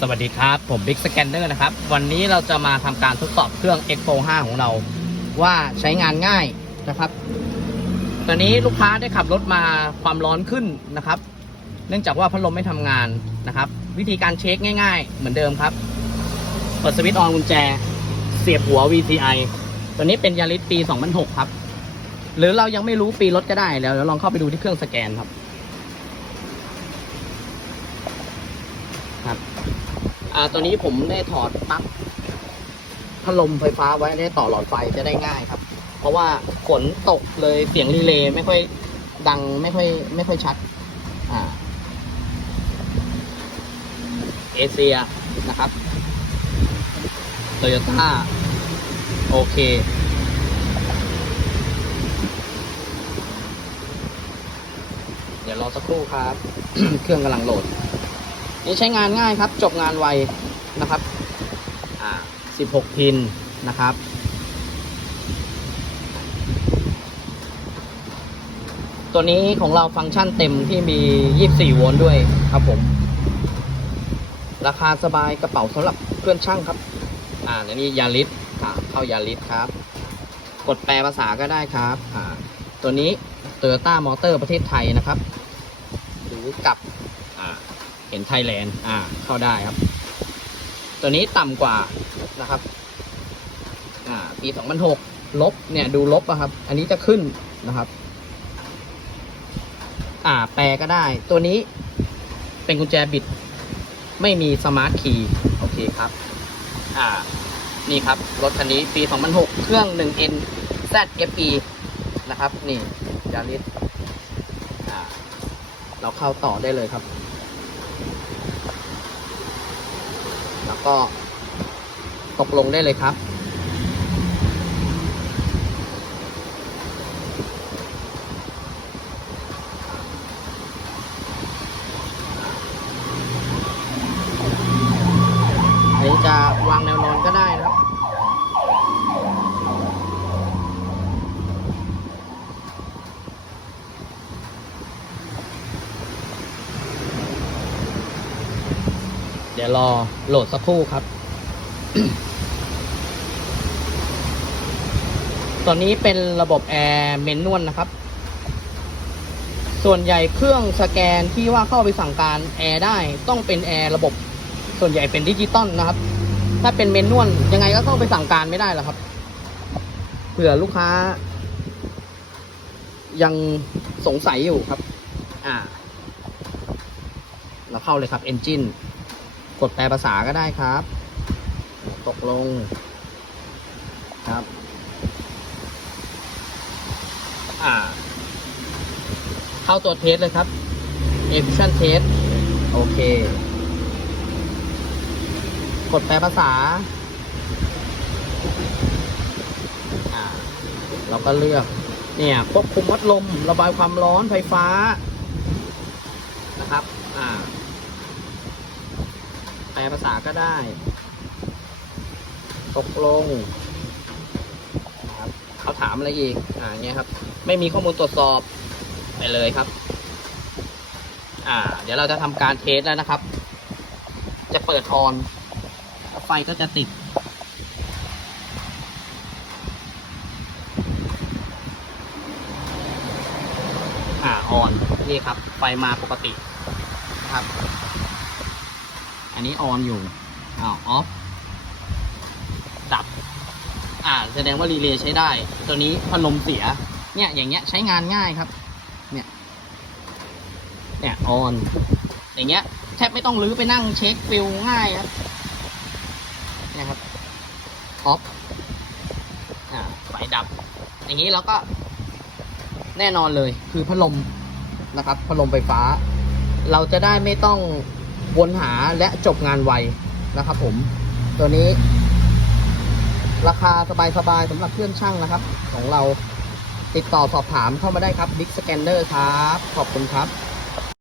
สวัสดีครับ ผม Big Scanner นะครับ วันนี้เราจะมาทำการทดสอบเครื่อง Expo 5 ของเรา ว่าใช้งานง่ายนะครับ ตอนนี้ลูกค้าได้ขับรถมาความร้อนขึ้นนะครับ เนื่องจากว่าพัดลมไม่ทำงานนะครับ วิธีการเช็คง่าย ๆ เหมือนเดิมครับ เปิดสวิตช์ออนกุญแจ เสียบหัว VCI ตัวนี้เป็นยาริสปี 2006 ครับ หรือเรายังไม่รู้ปีรถก็ได้แล้วเดี๋ยวลองเข้าไปดูที่เครื่องสแกนครับ ครับ อ่าตัวนี้ผมได้ถอดปลั๊กพัดลมไฟฟ้าไว้ได้ต่อหลอดไฟจะได้ง่ายครับ เพราะว่าฝนตกเลยเสียงรีเลย์ไม่ค่อยดังไม่ค่อยไม่ค่อยชัด อ่า เอเชียนะครับโตโยต้าโอเคเดี๋ยวรอสักครู่ครับ เครื่องกำลังโหลด นี่ใช้งานง่ายครับ จบงานไวนะครับ อ่า 16 พินนะครับ ตัวนี้ของเราฟังก์ชันเต็มที่มี 24 โวลต์ด้วยครับผม ราคาสบายกระเป๋าสำหรับเพื่อนช่างครับ อ่าแล้วนี่ยาลิสเข้ายาลิสครับ กดแปลภาษาก็ได้ครับ อ่า ตัวนี้ Toyota Motor ประเทศไทยนะครับ หรือกับ อ่า ห็นไทยแลนด์อ่า เข้าได้ครับ ตัวนี้ต่ำกว่านะครับ อ่า ปี2006ลบเนี่ยดูลบอะครับ อันนี้จะขึ้นนะครับ อ่า แปลก็ได้ ตัวนี้เป็นกุญแจบิด ไม่มีสมาร์ทคีย์โอเคครับ อ่า นี่ครับ รถคันนี้ปี 2006 เครื่อง 1N ZFE นะครับ นี่ยาริสอ่าเราเข้าต่อได้เลยครับ แล้วก็ตกลงได้เลยครับ หรือจะวางแนวนอนก็ได้นะครับ เดี๋ยวรอโหลดสักครู่ครับ ตอนนี้เป็นระบบแอร์เมนนวลนะครับ ส่วนใหญ่เครื่องสแกนที่ว่าเข้าไปสั่งการแอร์ได้ต้องเป็นแอร์ระบบ ส่วนใหญ่เป็นดิจิตอลนะครับ ถ้าเป็นเมนนวลยังไงก็เข้าไปสั่งการไม่ได้หรอกครับ เผื่อลูกค้า ยังสงสัยอยู่ครับ อ่า เราเข้าเลยครับ Engine กดแปลภาษาก็ได้ครับ ตกลงครับ อ่า เข้าตัวเทสเลยครับ Efficient Test โอเค กดแปลภาษา อ่า เราก็เลือก เนี่ยควบคุมวัดลม ระบายความร้อนไฟฟ้า นะครับ อ่า แปลภาษาก็ได้ ตกลงครับเขาถามอะไรอีกอ่าเงี้ยครับ ไม่มีข้อมูลตรวจสอบไปเลยครับ อ่า เดี๋ยวเราจะทำการเทสแล้วนะครับ จะเปิดออนไฟก็จะติดอ่าออนนี่ครับ ไฟมาปกตินะครับ อันนี้ออนอยู่อ้าวออฟดับ อ่า แสดงว่ารีเลย์ใช้ได้ ตัวนี้พัดลมเสีย เนี่ย อย่างเงี้ยใช้งานง่ายครับ เนี่ยเนี่ยออนอย่างเงี้ยแทบไม่ต้องรื้อไปนั่งเช็คฟิลง่ายครับนี่ยครับออฟอ่าไฟดับ อย่างนี้เราก็ แน่นอนเลยคือพัดลมนะครับพัดลมไฟฟ้า เราจะได้ไม่ต้อง วนหาและจบงานไวนะครับ ผม ตัวนี้ ราคาสบายๆสำหรับเพื่อนช่างนะครับ ของเราติดต่อสอบถามเข้ามาได้ครับ Big Scanner ครับ ขอบคุณครับ